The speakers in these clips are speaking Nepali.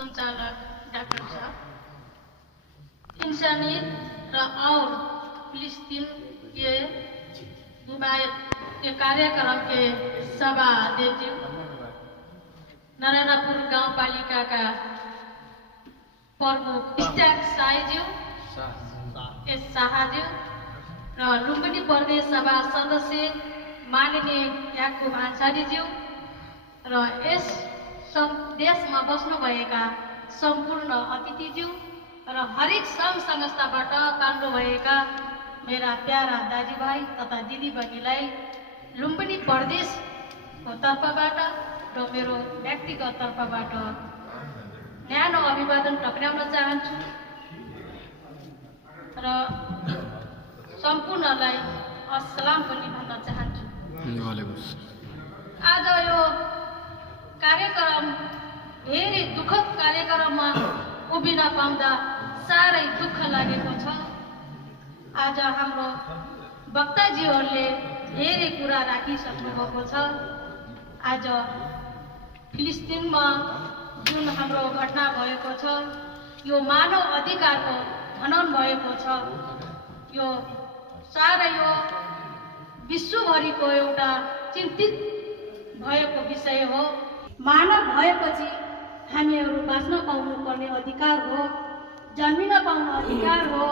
संचालक डॉक्टर साहब, इंसानियत और फिलिस्तीन के हिमायत के कार्यक्रम के सभा अध्यक्ष नारायणपुर गांव पालिका का प्रमुख इस्ताक साईज्यू शाहज्यू र लुम्बिनी प्रदेश सभा सदस्य माननीय याकुब अन्सारीज्यू र यस देशमा बस्नुभएका सम्पूर्ण अतिथिज्यू र हरेक सङ्घ संस्थाबाट पाल्नुभएका मेरा प्यारा दाजुभाइ तथा दिदीबहिनीलाई लुम्बिनी प्रदेशको तर्फबाट र मेरो व्यक्तिगत तर्फबाट न्यानो अभिवादन टक्राउन चाहन्छु र सम्पूर्णलाई अस्सलाम पनि भन्न चाहन्छु। आज यो कार्यक्रम धेरै दुःखद कार्यक्रममा उभिन पाउँदा साह्रै दुःख लागेको छ। आज हाम्रो वक्ताजीहरूले धेरै कुरा राखिसक्नु भएको छ। आज फिलिस्तिनमा जुन हाम्रो घटना भएको छ यो मानव अधिकारको हनन भएको छ। यो साह्रै यो विश्वभरिको एउटा चिन्तित भएको विषय हो। मानव भएपछि हामीहरू बाँच्न पाउनुपर्ने अधिकार हो, जन्मिन पाउने अधिकार हो,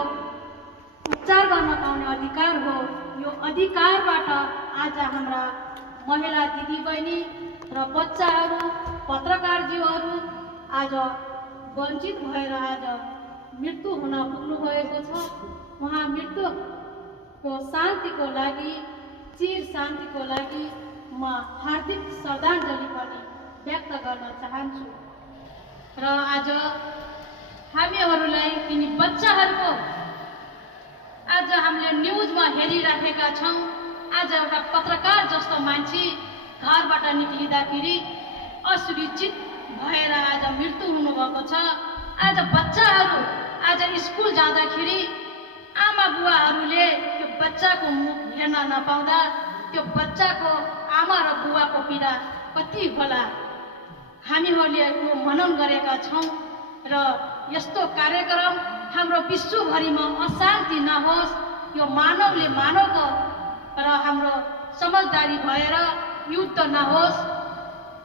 उपचार गर्न पाउने अधिकार हो। यो अधिकारबाट आज हाम्रा महिला दिदीबहिनी र बच्चाहरू पत्रकारज्यूहरू आज वञ्चित भएर आज मृत्यु हुन पुग्नुभएको छ। उहाँ मृत्युको शान्तिको लागि, चिर शान्तिको लागि म हार्दिक श्रद्धाञ्जली पनि व्यक्त गर्न चाहन्छु। र आज हामीहरूलाई तिनी बच्चाहरूको आज हामीले न्युजमा हेरिराखेका छौँ। आज एउटा पत्रकार जस्तो मान्छे घरबाट निक्लिँदाखेरि असुरक्षित भएर आज मृत्यु हुनुभएको छ। आज बच्चाहरू आज स्कुल जाँदाखेरि आमा बुवाहरूले त्यो बच्चाको मुख हेर्न नपाउँदा त्यो बच्चाको आमा र बुवाको पीडा कति होला हामीहरूले यो मनन गरेका छौँ। र यस्तो कार्यक्रम हाम्रो विश्वभरिमा अशान्ति नहोस्, यो मानवले मानवको र हाम्रो समझदारी भएर युद्ध नहोस्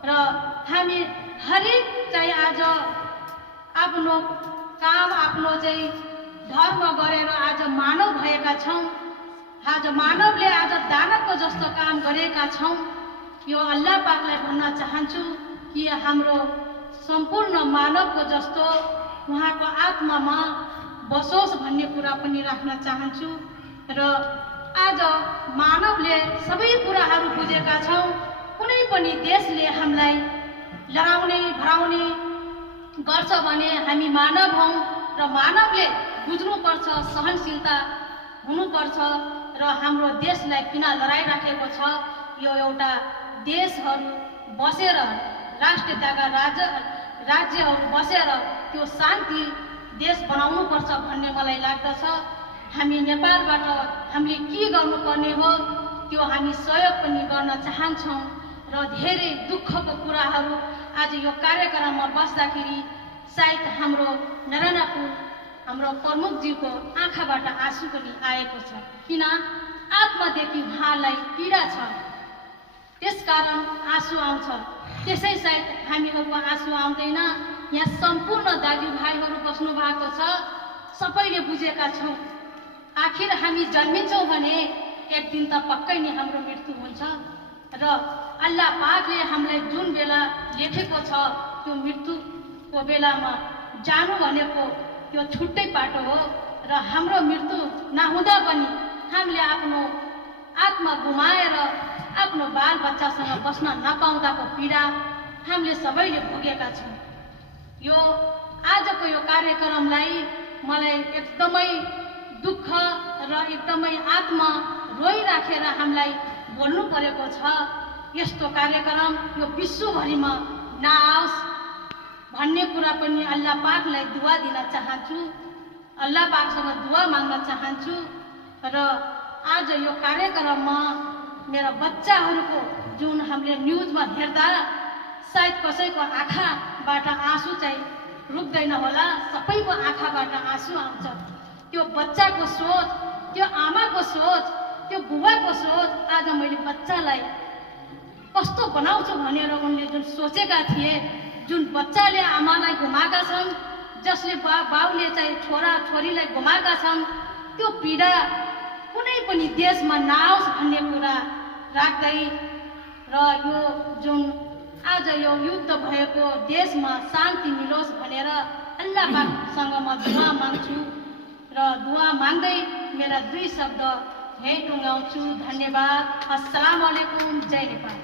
र हामी हरेक चाहिँ आज आफ्नो काम आफ्नो चाहिँ धर्म गरेर आज मानव भएका छौँ। आज मानवले आज दानवको जस्तो काम गरेका छौँ। यो अल्लाह पाकलाई भन्न चाहन्छु कि हाम्रो सम्पूर्ण मानवको जस्तो उहाँको आत्मामा बसोस् भन्ने कुरा पनि राख्न चाहन्छु। र आज मानवले सबै कुराहरू बुझेका छौँ। कुनै पनि देशले हामीलाई लडाउने भराउने गर्छ भने हामी मानव हौँ र मानवले बुझ्नुपर्छ, सहनशीलता हुनुपर्छ। र हाम्रो देशलाई किन लडाइराखेको छ, यो एउटा देशहरू बसेर राष्ट्रियताका राज्यहरू बसेर त्यो शान्ति देश बनाउनुपर्छ भन्ने मलाई लाग्दछ। हामी नेपालबाट हामीले के गर्नुपर्ने हो त्यो हामी सहयोग पनि गर्न चाहन्छौँ। र धेरै दुःखको कुराहरू आज यो कार्यक्रममा बस्दाखेरि सायद हाम्रो नारायणपुर हाम्रो प्रमुखज्यूको आँखाबाट आँसु पनि आएको छ। किन आत्मादेखि उहाँलाई पीडा छ, त्यसकारण आँसु आउँछ। त्यसै सायद हामीहरूको आँसु आउँदैन। यहाँ सम्पूर्ण दाजुभाइहरू बस्नु भएको छ, सबैले बुझेका छौँ। आखिर हामी जन्मिन्छौँ भने एक दिन त पक्कै नै हाम्रो मृत्यु हुन्छ। र अल्लाह पाकले हामीलाई जुन बेला लेखेको छ त्यो मृत्युको बेलामा जानु भनेको त्यो छुट्टै बाटो हो। र हाम्रो मृत्यु नहुँदा पनि हामीले आफ्नो आत्मा गुमाएर आफ्नो बालबच्चासँग बस्न नपाउँदाको पीडा हामीले सबैले भोगेका छौँ। यो आजको यो कार्यक्रमलाई मलाई एकदमै दुःख र एकदमै आत्मा रोइराखेर हामीलाई बोल्नु परेको छ। यस्तो कार्यक्रम यो विश्वभरिमा नआओस् भन्ने कुरा पनि अल्लाह पाकलाई दुआ दिन चाहन्छु, अल्लाह पाकसँग दुआ माग्न चाहन्छु। र आज यो कार्यक्रममा मेरा बच्चाहरूको जुन हामीले न्युजमा हेर्दा सायद कसैको आँखाबाट आँसु चाहिँ रुक्दैन होला, सबैको आँखाबाट आँसु आउँछ। त्यो बच्चाको सोच, त्यो आमाको सोच, त्यो बुबाको सोच, आज मैले बच्चालाई कस्तो बनाउँछु भनेर उनले जुन सोचेका थिए, जुन बच्चाले आमालाई गुमाएका छन्, जसले बाउले चाहिँ छोरा छोरीलाई गुमाएका छन्, त्यो पीडा कुनै पनि देशमा नआओस् भन्ने कुरा राख्दै र यो जुन आज यो युद्ध भएको देशमा शान्ति मिलोस् भनेर अल्लाह पाकसँग म दुआ माग्छु र दुआ माग्दै मेरा 2 शब्द यही टुङ्गाउँछु। धन्यवाद। अस्सलाम वालेकुम। जय नेपाल।